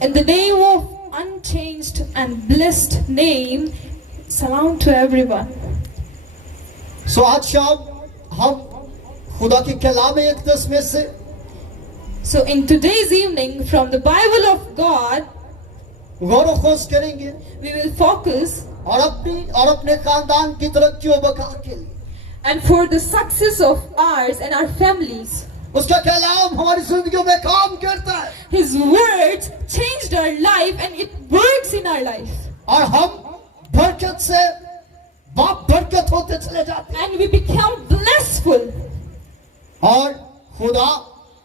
In the name of unchanged and blessed name, salam to everyone. सो आज शाम हम खुदा की कलाम अक़दस में से So in today's evening, from the Bible of God, गौर व खोज करेंगे we will focus और अपनी और अपने खानदान की तरक्की और बका के लिए and for the success of ours and our families. उसका कलाम हमारी जिंदगियों में काम करता है His words changed our life and it works in our life. और हम बरकत से बाप बरकत होते चले जाते हैं And we become blissful. और खुदा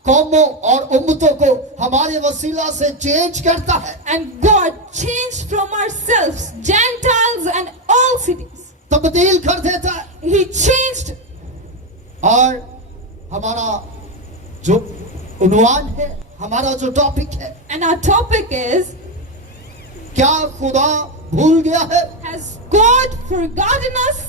कौमों और उम्मतों को हमारे वसीला से चेंज करता है And God changed from ourselves, Gentiles and all cities. तब्दील कर देता है He changed. और हमारा जो उन्वान है हमारा जो टॉपिक है And our topic is, क्या खुदा भूल गया है has God forgotten us?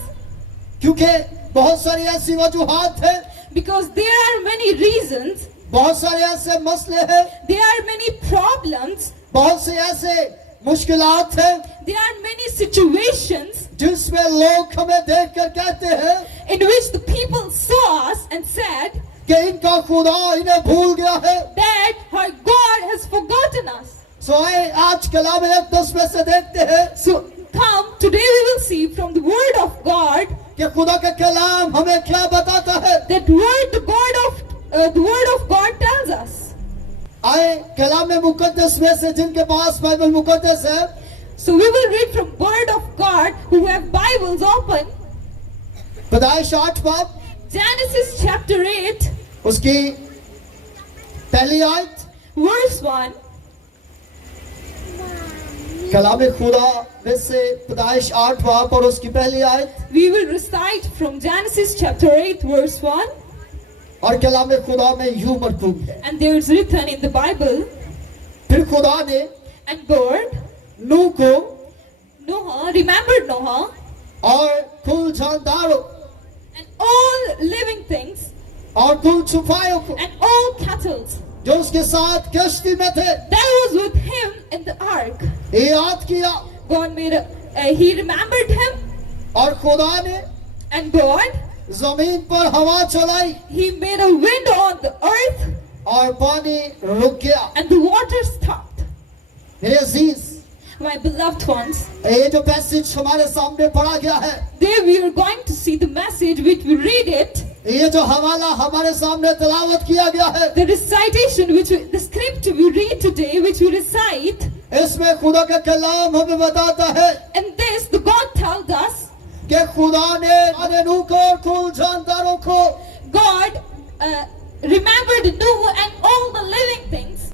क्योंकि बहुत सारी ऐसी वजूहात है Because there are many reasons, बहुत सारे ऐसे मसले हैं there are many problems, बहुत से ऐसे मुश्किलात हैं there are many situations जिसमें लोग हमें देखकर कहते हैं in which the people saw us and said कि इनका खुदा इन्हें भूल गया है that our God has forgotten us. सो आए आज कलाम अक़दस में से देखते हैं So come, today we will see from the word of God, कि खुदा का कलाम हमें क्या बताता है that the word of God tells us. आए कलाम मुकद्दस में से जिनके पास बाइबल मुकद्दस है So we will read from word of God who have Bibles open. पैदाइश 8 बाब Genesis chapter 8 उसकी पहली आयत verse 1. कलाम खुदा में से पैदाइश 8 बाब और उसकी पहली आयत We will recite from Genesis chapter 8 verse 1. और कलाम खुदा में यूं मरकूब है And there is written in the Bible, फिर खुदा ने and God, नूह को Noah, remembered Noah और कुल जानदारों and all living things और कुल छुपायों को and all cattle जो उसके साथ कश्ती में थे that was with him in the ark. ये याद किया God made he remembered him, और खुदा ने and God, जमीन पर हवा चलाई he made a wind on the earth और पानी रुक गया and the water stopped. मेरे अजीज My beloved ones, ये जो पैसेज हमारे सामने पढ़ा गया है there we are going to see the message which we read it, ये जो हवाला हमारे सामने तलावत किया गया है the recitation the script we read today, which we recite. इसमें खुदा का कलाम हमें बताता है In this, the God tells us, कि खुदा ने नूह को और कुल जानदारों को God remembered Noah and all the living things,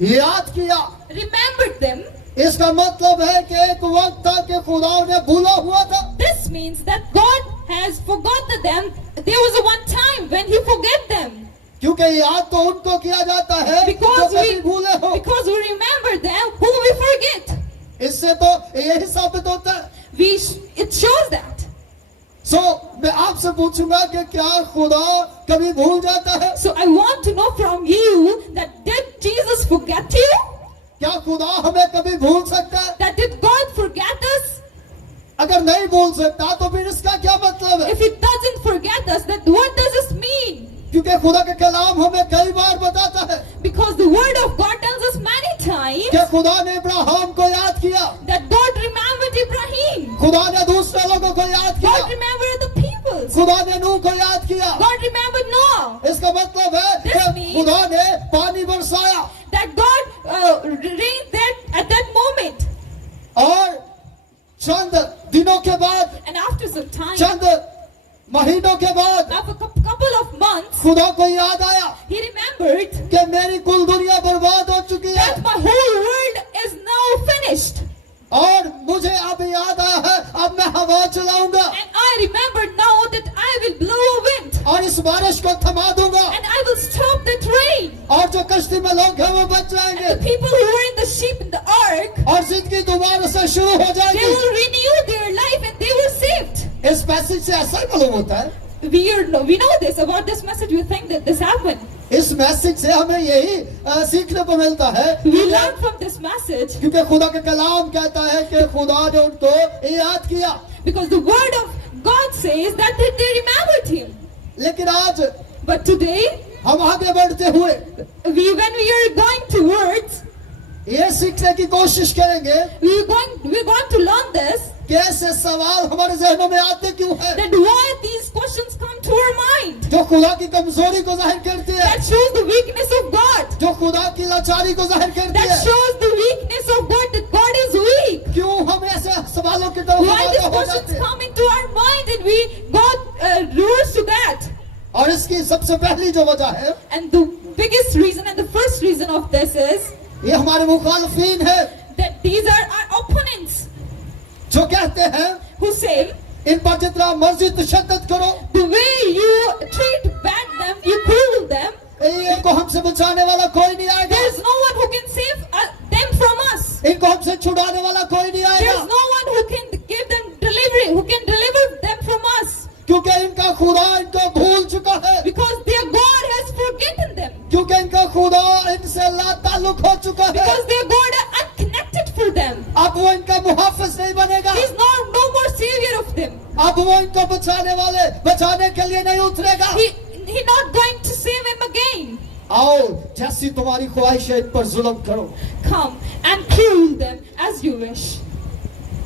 याद किया remembered them. इसका मतलब है कि एक वक्त था कि खुदा ने भूला हुआ था This means that God has forgotten them. There was a one time when He forget them. क्योंकि याद तो उनको किया जाता है जो Because कभी भूले हो because we remember them whom we forget. इससे तो यही साबित होता है It shows that. सो मैं आपसे पूछूंगा कि क्या खुदा कभी भूल जाता है So I want to know from you that did Jesus forget you? क्या खुदा हमें कभी भूल सकता है That did God forget us? अगर नहीं भूल सकता तो फिर इसका क्या मतलब है If He doesn't forget us, then what does this mean? क्योंकि खुदा का कलाम हमें कई बार बताता है Because the word of God tells us many times कि खुदा ने इब्राहिम को याद किया that God remembered Ibrahim. खुदा ने दूसरे लोगों को याद किया God remembered the peoples. खुदा ने नूह को याद किया God remembered Noah. इसका मतलब है This कि means- खुदा ने पानी बरसाया That God rained that at that moment. और चंद दिनों के बाद And after some time, चंद महीनों के बाद after a couple of months, खुदा को याद आया He remembered कि मेरी कुल दुनिया बर्बाद हो चुकी है that my whole world is now finished. और मुझे अब याद आया है अब मैं हवा चलाऊंगा And I remembered now that I will blow a wind. और इस बारिश को थमा दूंगा And I will stop that rain. और जो कश्ती में लोग हैं वो बच And जाएंगे the people who were in the ship in the ark, और जिंदगी दोबारा से शुरू हो they जाएगी will renew their life and they were saved. इस पैसेज से ऐसा ही मालूम होता है We know this about this message. We think that this happened. इस मैसेज से हमें यही सीखने को मिलता है, We learn from this message क्योंकि खुदा के कलाम कहता है कि खुदा ने उनको याद किया। because the word of God says that they remembered him. लेकिन आज But today, हम आगे बढ़ते हुए when we are going towards, ये सीखने की कोशिश करेंगे we're going to learn this, कि ऐसे सवाल हमारे जहनों में आते क्यों हैं, that why these questions come to our mind. जो खुदा की कमजोरी को जाहिर करती है, That shows the weakness of God. जो खुदा की लाचारी को जाहिर करती That है। shows the weakness of God, that God is weak. क्यों हम ऐसे सवालों की तरफ Why these रवाना हो questions जाते हैं? come into our mind and God lures to that. और इसकी सबसे पहली जो वजह है, And the biggest reason and the first reason of this is ये हमारे मुखालफीन है, that these are our opponents जो कहते हैं who say, इन पर जितना मर्जी तशद्दुद करो, the way you treat bad them, you cruel them, इनको हमसे बचाने वाला कोई नहीं आएगा, there is no one who can save them from us. इनको हमसे छुड़ाने वाला कोई नहीं There आएगा, is no one who can give them delivery, who can deliver them from us. क्योंकि इनका खुदा इनको भूल चुका है, Because their God has forgotten them. क्योंकि इनका खुदा इनसे लाताल्लुक हो चुका है। Because their God are unconnected for them. अब वो इनका मुहाफिज नहीं बनेगा, He is no more savior of them. अब वो इनको बचाने के लिए नहीं उतरेगा। He not going to save him again. आओ जैसी तुम्हारी ख्वाहिश है इन पर जुल्म करो। Come and kill them as you wish.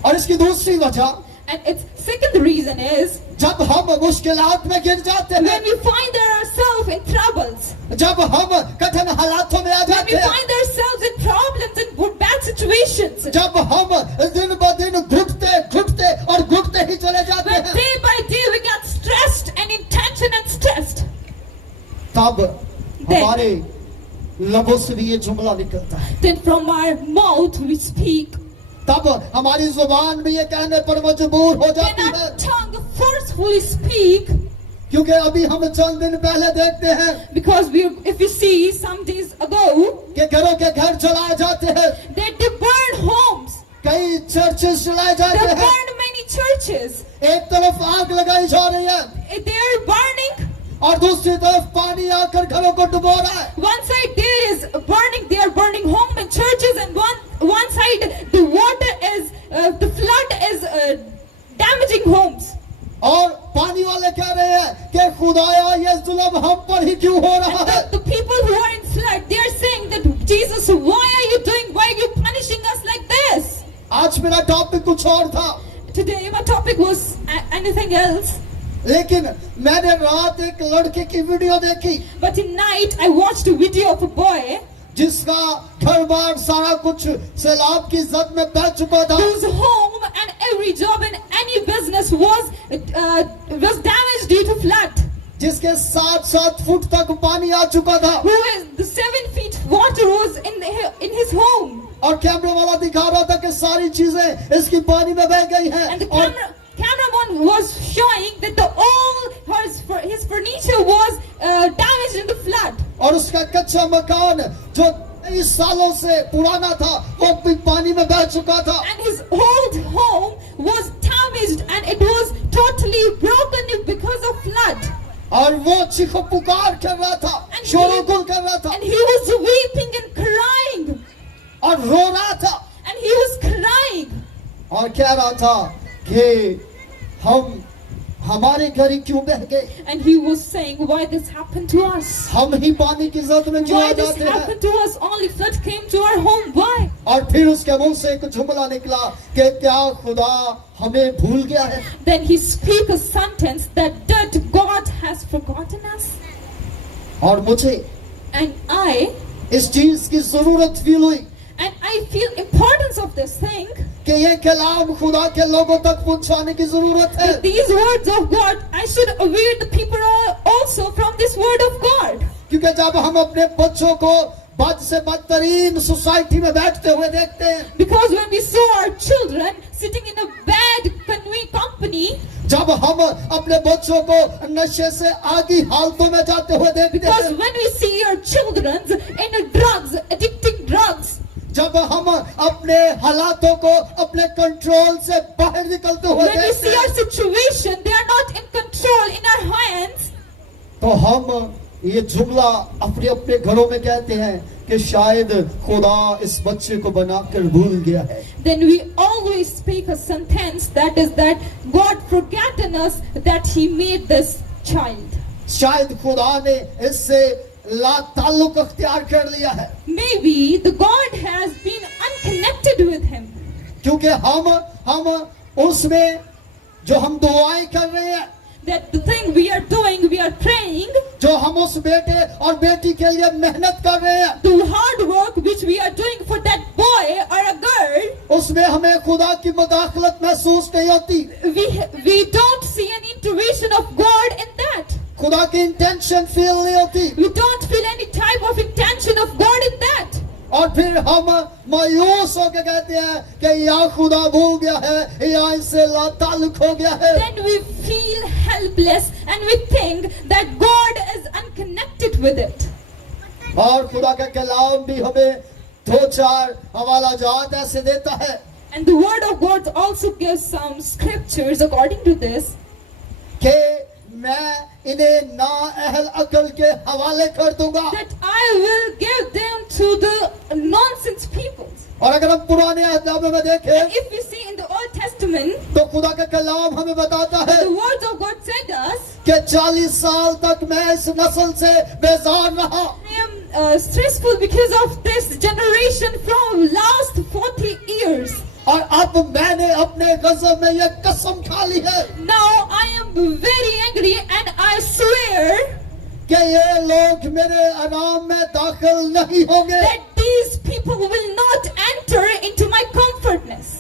और इसकी दूसरी वजह, And its second reason is जब हम मुश्किलात में गिर जाते when हैं, we find ourselves in troubles, जब हम कठिन हालातों में आ when जाते we हैं, find ourselves in problems and bad situations, जब हम दिन ब दिन घुटते ही चले जाते when हैं, day by day we get stressed and in tension and stressed, तब हमारे लबों से भी ये जुमला निकलता है, then from our mouth we speak. तब हमारी जुबान भी ये कहने पर मजबूर हो When जाती है, our tongue forcefully speak, क्योंकि अभी हम चंद दिन पहले देखते हैं because if we see some days ago कि घरों के घर जलाए जाते हैं, that they burn homes, कई चर्चेस जलाए they जाते हैं, burn many churches, एक तरफ आग लगाई जा रही है they are burning. और दूसरी तरफ पानी आकर घरों को डुबो रहा है। One side there is burning, they are burning home and churches, and one side the water is the flood is damaging homes. और पानी वाले कह रहे हैं कि खुदाया ये जुल्म हम पर ही क्यों हो रहा And है। the people who are in flood, they are saying that Jesus, why are you punishing us like this? आज मेरा टॉपिक कुछ और था, Today my topic was anything else, लेकिन मैंने रात एक लड़के की वीडियो देखी but in night I watched a video of a boy जिसका घर बार सारा कुछ सैलाब की जद में बह चुका था, whose home and every job and any business was damaged due to flood, जिसके 7-7 फुट तक पानी आ चुका था, who is the 7 feet water was in his home, और कैमरे वाला दिखा रहा था कि सारी चीजें इसकी पानी में बह गई हैं, and the और cameraman was showing that all his furniture was damaged in the flood, और उसका कच्चा मकान जो 23 सालों से पुराना था वो भी पानी में बह चुका था, and his old home was damaged and it was totally broken because of flood, और वो चीखो पुकार कर रहा था, And शोरगुल कर रहा था and he was weeping and crying, और रो रहा था and he was crying, और कह रहा था कि हमारे घर ही क्यों बह गए, and he was saying, why this happened to us, हम ही पानी की जद में क्यों आ why this जाते हैं। happened to us, only flood came to our home, why? और फिर उसके मुंह से एक जुमला निकला कि क्या खुदा हमें भूल गया है। Then he speak a sentence that God has forgotten us, और मुझे and I इस चीज की जरूरत फील हुई feel importance of this thing, कि ये कलाम खुदा के लोगों तक पहुंचाने की जरूरत है, that these words of God, I should aware the people also from this word of God. क्योंकि जब हम अपने बच्चों को बद से बदतरीन सोसाइटी में बैठते हुए देखते हैं, Because when we saw our children sitting in a bad company, जब हम अपने बच्चों को नशे से आगी हालतों में जाते हुए देखते because हैं, when we see our children in a drugs, addicting drugs, जब हम अपने हालातों को अपने कंट्रोल से बाहर निकलते हुए when we देखते see our हैं, situation, they are not in control in our hands, तो हम ये जुमला अपने अपने घरों में कहते हैं कि शायद खुदा इस बच्चे को बनाकर भूल गया है. then we always speak a sentence that is that God forgotten us that He made this child. शायद खुदा ने इससे ला ताल्लुक अख्तियार कर लिया है, Maybe the God has been unconnected with him. क्योंकि हम उसमें जो हम दुआएं कर रहे हैं, That the thing we are doing, we are praying, जो हम उस बेटे और बेटी के लिए मेहनत कर रहे हैं, the hard work which we are doing for that boy or a girl, उसमें हमें खुदा की मदाखलत महसूस नहीं होती. we don't see any intervention of God in that. खुदा की इंटेंशन फील नहीं होती. We don't feel any type of intention of God in that. और फिर हम मायूस होकर कहते हैं कि या खुदा भूल गया है या इससे ला ताल्लुक हो गया है. Then we feel helpless and we think that God is unconnected with it. और खुदा का कलाम भी हमें 2-4 हवाला जात ऐसे देता है And the word of God also gives some scriptures according to this, कि मैं इन्हें ना अहल अकल के हवाले कर दूंगा. that I will give them to the nonsense people. और अगर हम पुराने अहद में देखें If we see in the Old Testament, तो खुदा का कलाम हमें बताता है the words of God said us, कि 40 साल तक मैं इस नस्ल से बेजार रहा. I am stressful because of this generation from last 40 years. और अब मैंने अपने गज़ब में ये कसम खा ली है Now I am very angry and I swear कि ये लोग मेरे आराम में दाखिल नहीं होंगे. that these people will not enter into my comfortness.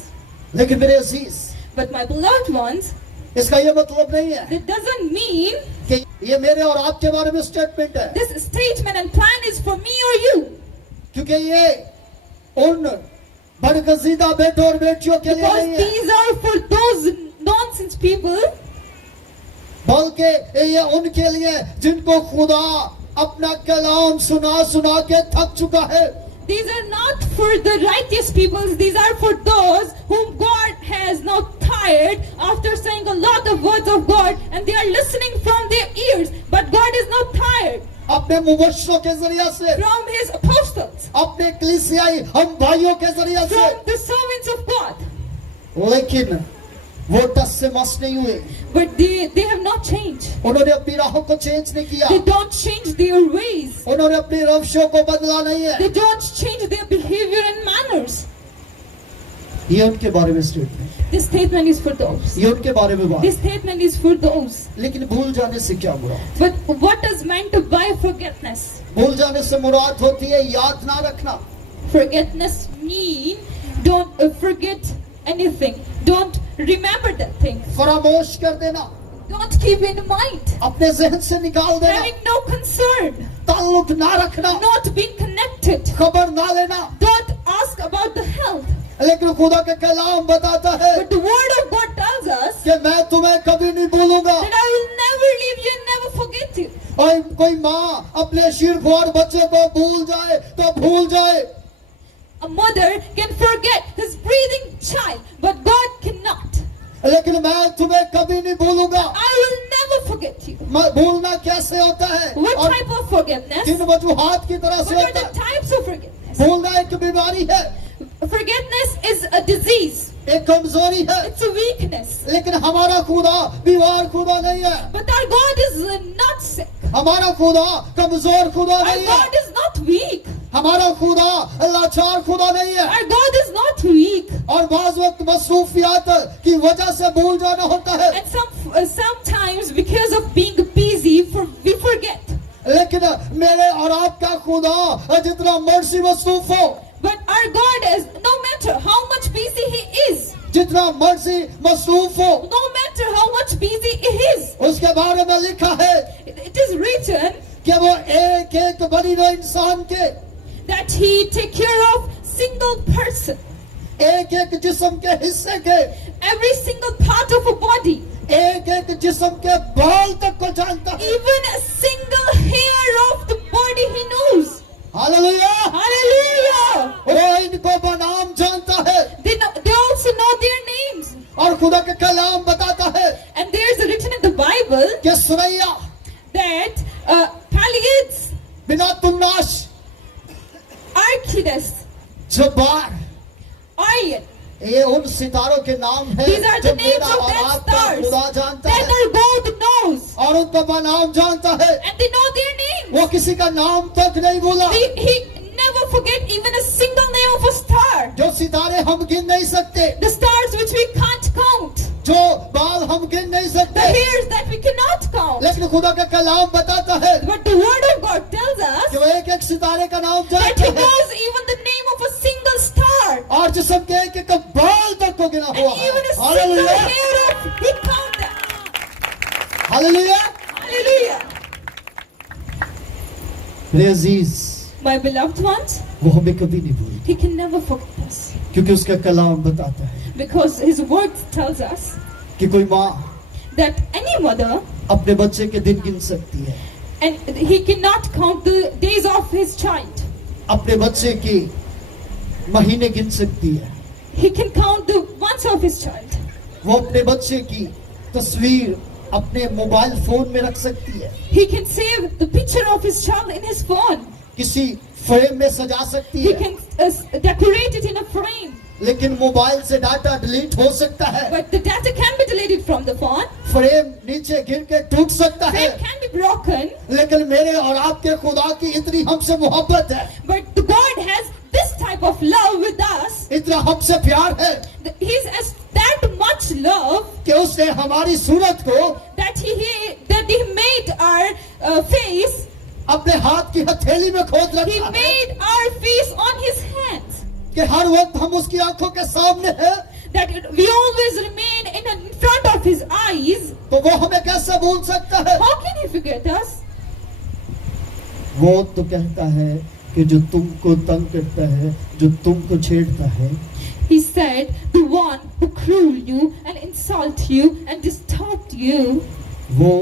लेकिन मेरे अजीज, But my beloved ones, इसका ये मतलब नहीं है that doesn't mean कि ये मेरे और आपके बारे में स्टेटमेंट है, this statement and plan is for me or you. क्योंकि ये उन बदगजीदा बेटों और बेटियों के लिए Because नहीं है, these are for those nonsense people, बल्कि ये उनके लिए जिनको खुदा अपना कलाम सुना सुना के थक चुका है. these are not for the righteous people, these are for those whom God has now tired after saying a lot of words of God and they are listening from their ears, but God is not tired अपने मुबश्शिरों के जरिए से, from His apostles, अपने कलीसियाई हम भाइयों के जरिए से. from the servants of God. लेकिन वो टस से मस नहीं हुए. But they have not changed. उन्होंने अपनी राहों को चेंज नहीं किया. They don't change their ways. उन्होंने अपनी रवशों को बदला नहीं है. They don't change their behavior and manners. ये उनके बारे में statement, This statement is for those. ये उनके बारे में बात. This statement is for those. लेकिन भूल जाने से क्या मुराद? But what is meant by forgetfulness? भूल जाने से मुराद होती है याद ना रखना. Forgetfulness mean don't forget anything. Don't remember that thing. फरामोश कर देना, Don't keep in mind. अपने जहन से निकाल देना, Having no concern. ताल्लुक ना रखना, Not being connected. खबर ना लेना. Don't ask about the health. लेकिन खुदा का कलाम बताता है But the word of God tells us कि मैं तुम्हें कभी नहीं भूलूंगा. that I will never leave you and never forget you. और कोई माँ अपने शीरख्वार बच्चे को भूल जाए तो भूल जाए, A mother can forget his breathing child, but God cannot. लेकिन मैं तुम्हें कभी नहीं भूलूंगा. I will never forget you. भूलना कैसे होता है What और type of forgiveness? किन वजूहात की तरह से What are होता the है? types of forgiveness? भूलना एक बीमारी है, Forgiveness is a disease. एक कमजोरी है. It's a weakness. लेकिन हमारा खुदा बीमार खुदा नहीं है. But our God is not sick. हमारा खुदा कमजोर खुदा Our नहीं है. God is not weak. हमारा खुदा लाचार खुदा नहीं है. Our God is not weak. और बाज वक्त मसरूफियात की वजह से भूल जाना होता है. And sometimes because of being busy, we forget. लेकिन मेरे और आपका खुदा जितना मर्जी मसरूफ हो, But our God is, no matter how much busy He is, जितना मर्जी मसरूफ हो, no matter how much busy He is, उसके बारे में लिखा है it is written कि वो एक एक बनी हुई इंसान के, that He take care of single person, एक एक जिस्म के हिस्से के, every single part of a body, एक एक जिस्म के बाल तक को जानता है. even a single hair of the body He knows. Hallelujah. Hallelujah! वो इनको बनाम जानता है They also know their names. और खुदा का कलाम बताता है And there's written in the Bible कि Suraiya that Paliel star, Orion. ये उन सितारों के नाम है These are जो the names मेरा of और that आपका stars खुदा जानता that है our God knows. और उनका नाम जानता है. And they know their names. वो किसी का नाम तक नहीं भूला. He never forget even a single name of a star. जो सितारे हम गिन नहीं सकते, The stars which we can't count. जो बाल हम गिन नहीं The सकते, hairs that we cannot count. लेकिन खुदा का कलाम बताता है But the word of God tells us कि वो एक एक सितारे का नाम that जानता he है knows even the name of a single star. और जिसम के एक बाल तक को गिना And हुआ है. even a single hallelujah, hair of he count them. Hallelujah. Hallelujah. मेरे अजीज, My beloved ones, वो हमें कभी नहीं भूलता he can never forget us. क्योंकि उसका कलाम बताता है Because his word tells us कि कोई माँ that any mother, अपने बच्चे के दिन गिन सकती है, and he cannot count the days of his child. अपने बच्चे के महीने गिन सकती है, He can count the months of his child. वो अपने बच्चे की तस्वीर अपने मोबाइल फोन में रख सकती है, He can save the picture of his child in his phone. किसी फ्रेम में सजा सकती He है, can decorate it in a frame. लेकिन मोबाइल से डाटा डिलीट हो सकता है, But the data can be deleted from the phone. Frame नीचे गिर के टूट सकता है, Frame can be broken. लेकिन मेरे और आपके खुदा की इतनी हमसे मोहब्बत है, But the God has this type of love with us. इतना हमसे प्यार है He's as that much love कि उसने हमारी सूरत को that he made our face. अपने हाथ की हथेली में खोद He रखा है made our face on his hands. कि हर वक्त हम उसकी आंखों के सामने हैं. That we always remain in front of his eyes. तो वो हमें कैसे भूल सकता है? How can he forget us? वो तो कहता है कि जो तुमको तंग करता है, जो तुमको छेड़ता है, He said, the one who cruel you and insult you and disturbed you, वो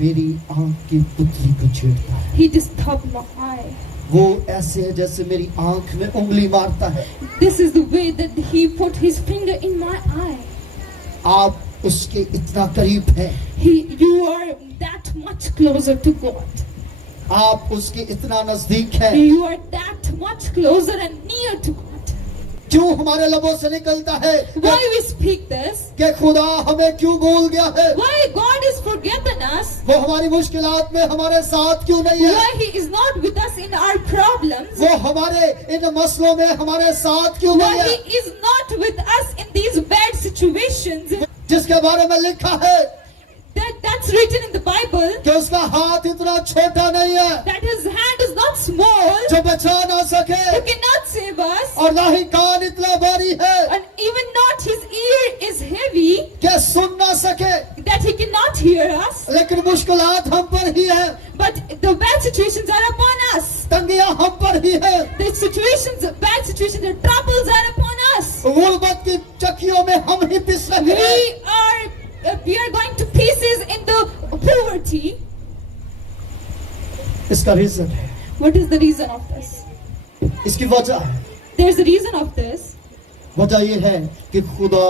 मेरी आंख की पुतली को छेड़ता है. he disturbed my eye. वो ऐसे है जैसे मेरी आंख में उंगली मारता है. This is the way that he put his finger in my eye. आप उसके इतना करीब हैं, You are that much closer to God. आप उसके इतना नजदीक हैं. You are that much closer and near to God. क्यों हमारे लबों से निकलता है Why we speak this? कि खुदा हमें क्यों भूल गया है? Why God is forgotten us? वो हमारी मुश्किलात में हमारे साथ क्यों नहीं है? Why He is not with us in our problems? वो हमारे इन मसलों में हमारे साथ क्यों Why नहीं है? He is not with us in these bad situations? जिसके बारे में लिखा है That's written in the Bible. कि उसका हाथ इतना छोटा नहीं है That His hand is not small. जो बचा ना सके, Who cannot save us. और ना ही कान इतना भारी है And even not His ear is heavy. कि सुन ना सके. That He cannot hear us. लेकिन मुश्किलात हम पर ही है, But the bad situations are upon us. तंगियां हम पर ही है. The bad situations, the troubles are upon us. गुर्बत की चक्कियों में हम ही पिस रहे हैं. We are going to pieces in the poverty. इसका रीजन है, What is the reason of this? इसकी वजह है. There's a reason of this. वजह ये है कि खुदा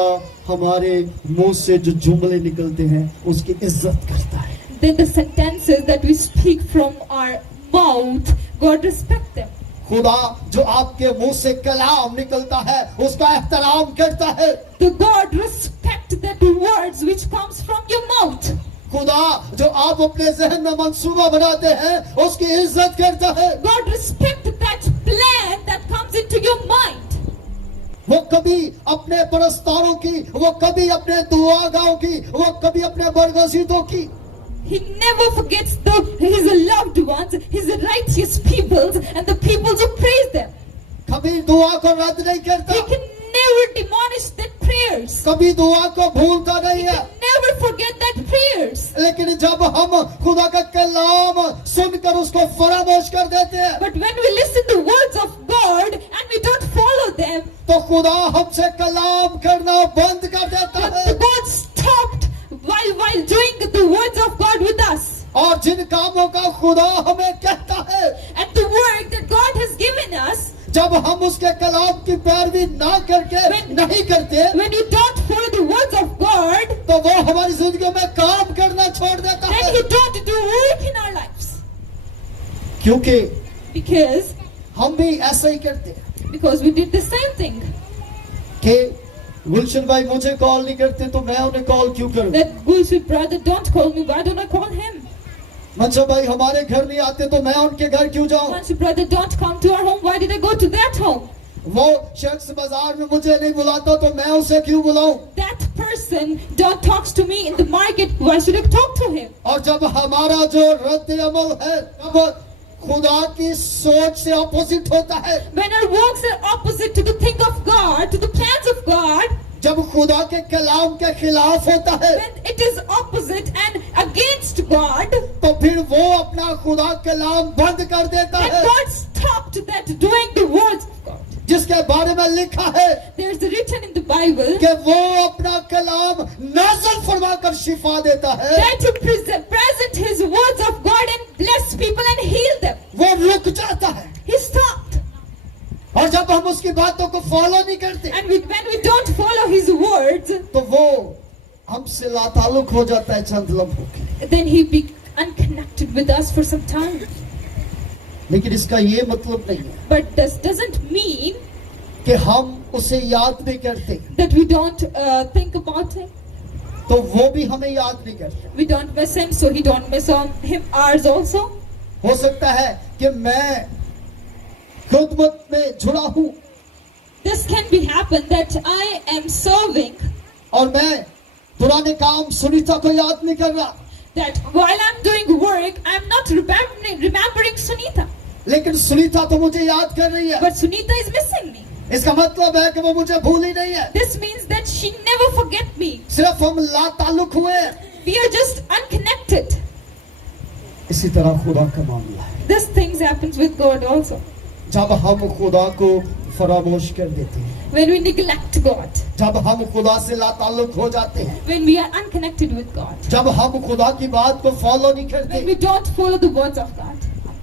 हमारे मुंह से जो जुमले निकलते हैं उसकी इज्जत करता है. Then the sentences that we speak from our mouth, God respect them. खुदा जो आपके मुंह से कलाम निकलता है उसका एहतराम करता है. The God respect that words which comes from your mouth. खुदा जो आप अपने जहन में मंसूबा बनाते हैं उसकी इज्जत करता है. God respect that plan that comes into your mind. वो कभी अपने परस्तारों की, वो कभी अपने दुआगाओं की, वो कभी अपने बरगजीदों की, He never forgets his loved ones, his righteous peoples, and the peoples who praise them. कभी दुआ को रद्द नहीं करता, He can never demolish that prayers. कभी दुआ को भूलता नहीं है. Never forget that prayers. लेकिन जब हम खुदा का कलाम सुनकर उसको फरामोश कर देते हैं But when we listen to words of God and we don't follow them, तो खुदा हमसे कलाम करना बंद कर देता है. the God stopped while doing the words of God with us. और जिन कामों का खुदा हमें कहता है, And the work that God has given us, जब हम उसके कलाम की पैरवी ना करके नहीं करते when you don't follow the words of God, तो वो हमारी जिंदगी में काम करना छोड़ देता then है. He don't do work in our lives. क्योंकि Because हम भी ऐसा ही करते हैं. because we did the same thing. कि गुलशन भाई मुझे कॉल नहीं करते तो मैं उन्हें कॉल क्यों करूं? That Gulshan brother don't call me, why don't I call him? मंशा भाई हमारे घर नहीं आते तो मैं उनके घर क्यों जाऊं? Gulshan brother don't come to our home, why did I go to that home? वो शख्स बाजार में मुझे नहीं बुलाता तो मैं उसे क्यों बुलाऊं? That person don't talks to me in the market, why should I talk to him? और जब हमारा जो रद्द अमल है तब खुदा की सोच से ऑपोजिट होता है। When our works are opposite to the thing of God, to the plans of God, जब खुदा के कलाम के खिलाफ होता है when it is opposite and against God, तो फिर वो अपना खुदा कलाम बंद कर देता then है God stopped that doing the words of God. जिसके बारे में लिखा है There's written in the Bible कि वो अपना कलाम नाज़िल फरमाकर शिफा देता है। that to present his words of God and bless people and heal them. वो रुक जाता है He stopped. और जब हम उसकी बातों को फॉलो नहीं करते And when we don't follow his words, तो वो हमसे लाताल्लुक हो जाता है चंद लम्हों के। then he be unconnected with us for some time. लेकिन इसका ये मतलब नहीं है But this doesn't mean कि हम उसे याद नहीं करते that we don't think about him. तो वो भी हमें याद नहीं करते। We don't miss him, so he don't miss on him ours also. हो सकता है कि मैं खुदमत में जुड़ा हूं This can be happen that I am serving, और मैं पुराने काम सुनीता को याद नहीं कर रहा, that while I'm doing work, I'm not remembering Sunita. लेकिन सुनीता तो मुझे याद कर रही है। But Sunita is missing me. इसका मतलब है कि वो मुझे भूली नहीं है, This means that she never forget me. सिर्फ हम लाताल्लुक हुए हैं। We are just unconnected. इसी तरह खुदा का मामला है। This things happens with God also. जब हम खुदा को फरामोश कर देते हैं, When we neglect God, जब हम खुदा से लाताल्लुक हो जाते हैं, when we are unconnected with God, जब हम खुदा की बात को फॉलो नहीं when करते, we don't follow the words of God,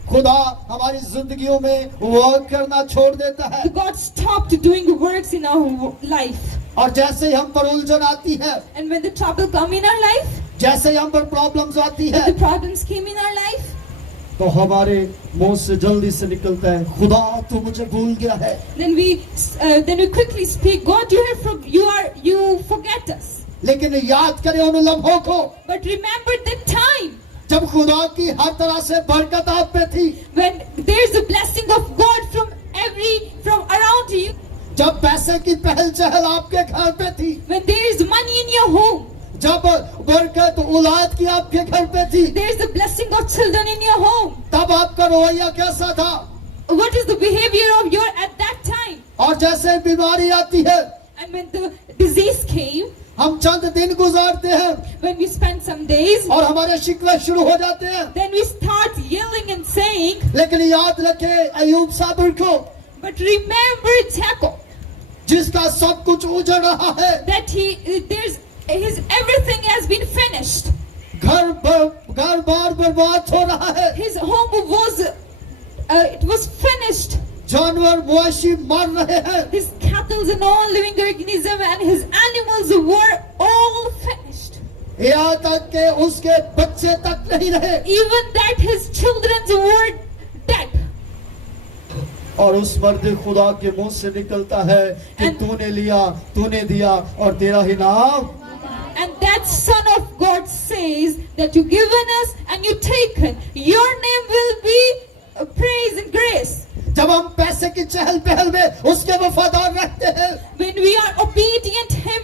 खुदा हमारी जिंदगियों में वर्क करना छोड़ देता है। God stopped doing works in our life. और जैसे ही हम पर उलझन आती है, And when the trouble come in our life, जैसे ही हम पर प्रॉब्लम्स आती है, when the problems came in our life, तो हमारे मुंह से जल्दी से निकलता है, खुदा तू मुझे भूल गया है। then we quickly speak, God, you forget us. लेकिन याद करें उन लम्हों को But remember the time जब खुदा की हर तरह से बरकत आप पे थी, when there's a blessing of God from around you, जब पैसे की पहल चहल आपके घर पे थी, when there is money in your home, जब बरकत औलाद की आपके घर पे थी, there is the blessing of children in your home. तब आपका रवैया कैसा था? What is the behavior of your at that time? और जैसे बीमारी आती है, And when the disease came, हम चंद दिन गुजारते हैं when we spend some days, और हमारे शिकवे शुरू हो जाते हैं। then we start yelling and saying, लेकिन याद रखें अयूब साबिर को, but remember Jacob, जिसका सब कुछ उजड़ रहा है, that his everything has been finished. घर बार बर्बाद हो रहा है, His home was finished. जानवर मुआशी मर रहे हैं, His cattle and all living organism and his animals were all finished. यहाँ तक के उसके बच्चे तक नहीं रहे। Even that his children were dead. और उस मर्द खुदा के मुंह से निकलता है कि तूने लिया, तूने दिया और तेरा ही नाम। And that son of God says that you given us and you taken, your name will be praise and grace. जब हम पैसे की चहल पहल में उसके वफादार रहते हैं, When we are obedient him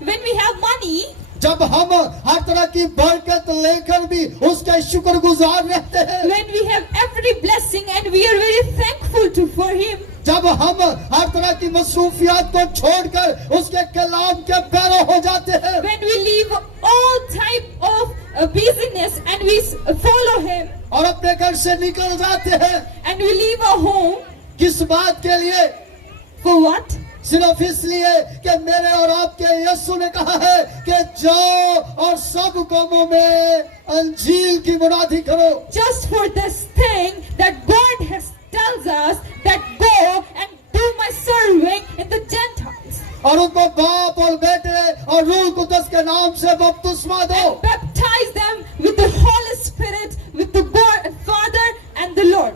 when we have money, जब हम हर तरह की बरकत लेकर भी उसके शुक्रगुजार रहते हैं, when we have every blessing and we are very thankful for him, जब हम हर तरह की मसरूफियात को छोड़कर उसके कलाम के पैरों हो जाते हैं, when we leave all type of busyness and we follow him और अपने घर से निकल जाते हैं, and we leave our home, किस बात के लिए? for what? सिर्फ इसलिए कि मेरे और आपके यीशु ने कहा है कि जाओ और सब कौमों में अंजील की मुनादी करो। Just for this thing that God has tells us that go and do my serving in the Gentiles. और उनको बाप और बेटे और रूह कुदस के नाम से बपतिस्मा दो। Baptize them with the Holy Spirit, with the God, Father and the Lord.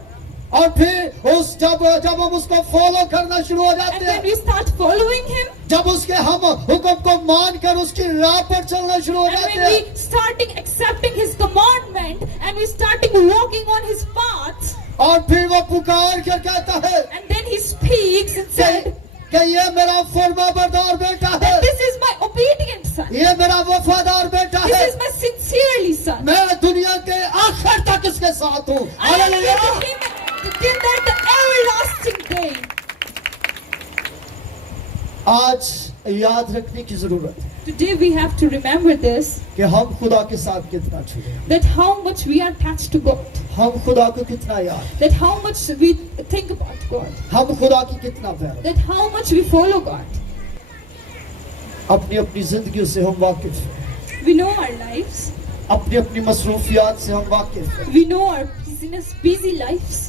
और फिर जब हम उसको फॉलो करना शुरू हो And जाते when हैं, we start following Him, जब उसके हम हुक्म को मानकर उसकी राह पर चलना शुरू हो and जाते when हैं, we starting accepting His commandment, and we starting walking on His path, और फिर वो पुकार कर कहता है and then He speaks and said कि ये मेरा फरमाबरदार बेटा है, that this is my obedient son, ये मेरा वफादार बेटा this है, is my sincerely son. मैं दुनिया के आखिर तक इसके साथ हूँ। I am hallelujah. with him till that the everlasting day. आज याद रखने की जरूरत है Today we have to remember this, कि हम खुदा के साथ कितना जुड़े हैं, that how much we are attached to God, हम खुदा को कितना याद, that how much we think about God, हम खुदा की कितना प्यार, that how much we follow God. अपनी अपनी जिंदगियों से हम वाकिफ हैं, We know our lives, अपनी अपनी मसरूफियात से हम वाकिफ हैं, we know our busy lives,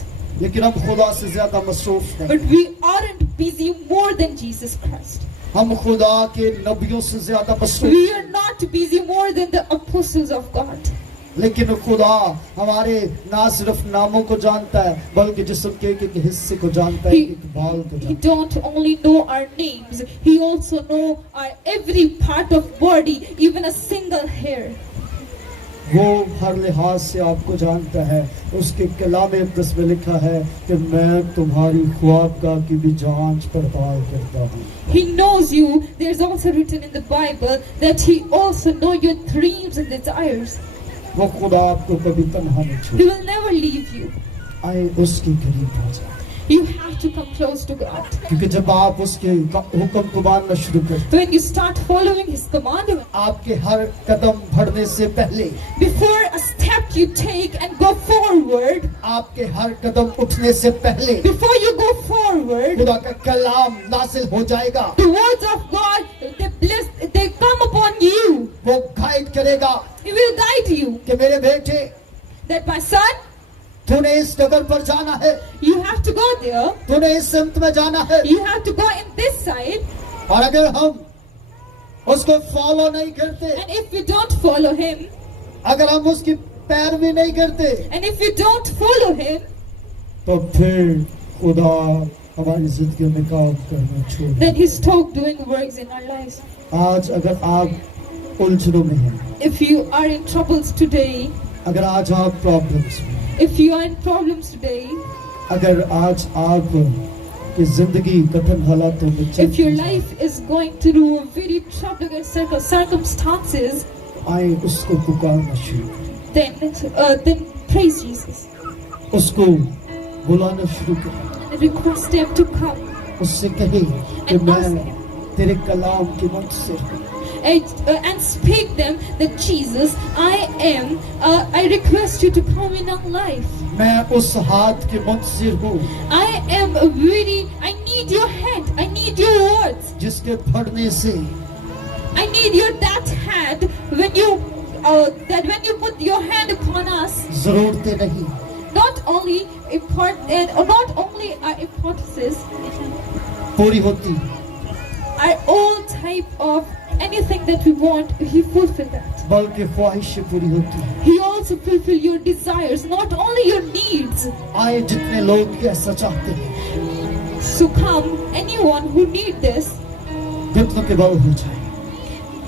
लेकिन हम खुदा से ज्यादा मसरूफ नहीं। but we aren't busy more than Jesus Christ. हम खुदा के नबियों से ज्यादा मसरूफ, We are not busy more than the apostles of God. लेकिन खुदा हमारे ना सिर्फ नामों को जानता है बल्कि जिस्म के एक हिस्से को जानता है, एक बाल को He जानता don't only know our names, He also know our every part of body, even a single hair. है। वो हर लिहाज से आपको जानता है। उसके कलाम अक़दस में लिखा है कि मैं तुम्हारी ख्वाबगाह की भी जांच पड़ताल करता हूँ। He knows you. There's also written in the Bible that He also know your dreams and desires. वो खुदा आपको कभी तन्हा नहीं He छोड़े। will never leave you. आए उसके करीब हो जाए, You have to come close to God. क्योंकि जब आप उसके हुक्म को मानना शुरू करते, When you start following His commandment, आपके हर कदम बढ़ने से पहले, before a step you take and go forward, आपके हर कदम उठने से पहले before you go forward, खुदा का कलाम नाज़िल हो जाएगा। the words of God, they come upon you. वो गाइड करेगा He will guide you. कि मेरे बेटे, That my son, तूने इस डगर पर जाना है, you have to go there. तूने इस सिमत में जाना है। You have to go in this side. और अगर हम उसको फॉलो नहीं करते, And if you don't follow Him, अगर हम उसकी पैरवी नहीं करते, and if you don't follow Him, तो फिर खुदा हमारी जिंदगी में काम करना छोड़ देगा। then He stopped doing works in our lives. आज अगर आप उलझनों में हैं, If you are in troubles today, अगर आज आप प्रॉब्लम्स में, if you are in problems today, अगर आज आप की जिंदगी कठिन हालातों में चल if your रही है, life is going through very troubling circumstances, आए उसको पुकारना शुरू करें, then praise Jesus उसको बुलाना शुरू करें, and request Him to come उससे कहे कि And मैं ask him. तेरे कलाम की मत से हूँ, and speak them that Jesus, I request you to come in our life. मैं उस हाथ के मुंतज़िर हूँ I need your hand, I need your words, जिसके पढ़ने से I need that hand when you put your hand upon us, जरूरतें नहीं, not only our importances, पूरी होती, are all type of anything that we want, He fulfill that. बल्कि ख्वाहिशें पूरी होती। He also fulfill your desires, not only your needs. आए जितने लोग ऐसा चाहते हैं, So come, anyone who need this, घुटनों के बल हो जाए,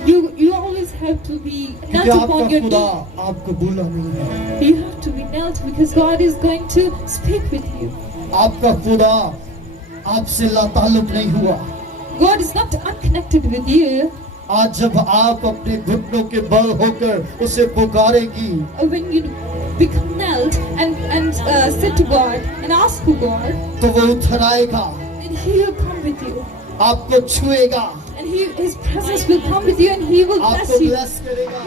you always have to be क्योंकि knelt आपका upon your खुदा knee. आपको भूला नहीं है। You have to be knelt because God is going to speak with you. आपका खुदा आपसे लाताल्लुक नहीं हुआ। God is not unconnected with you. आज जब आप अपने घुटनों के बल होकर उसे पुकारेंगी, When you become knelt and sit to God and ask to God, तो वो उतर आएगा, and He will come with you. आपको छुएगा, And His presence will come with you and He will bless आपको you. ब्लेस करेगा।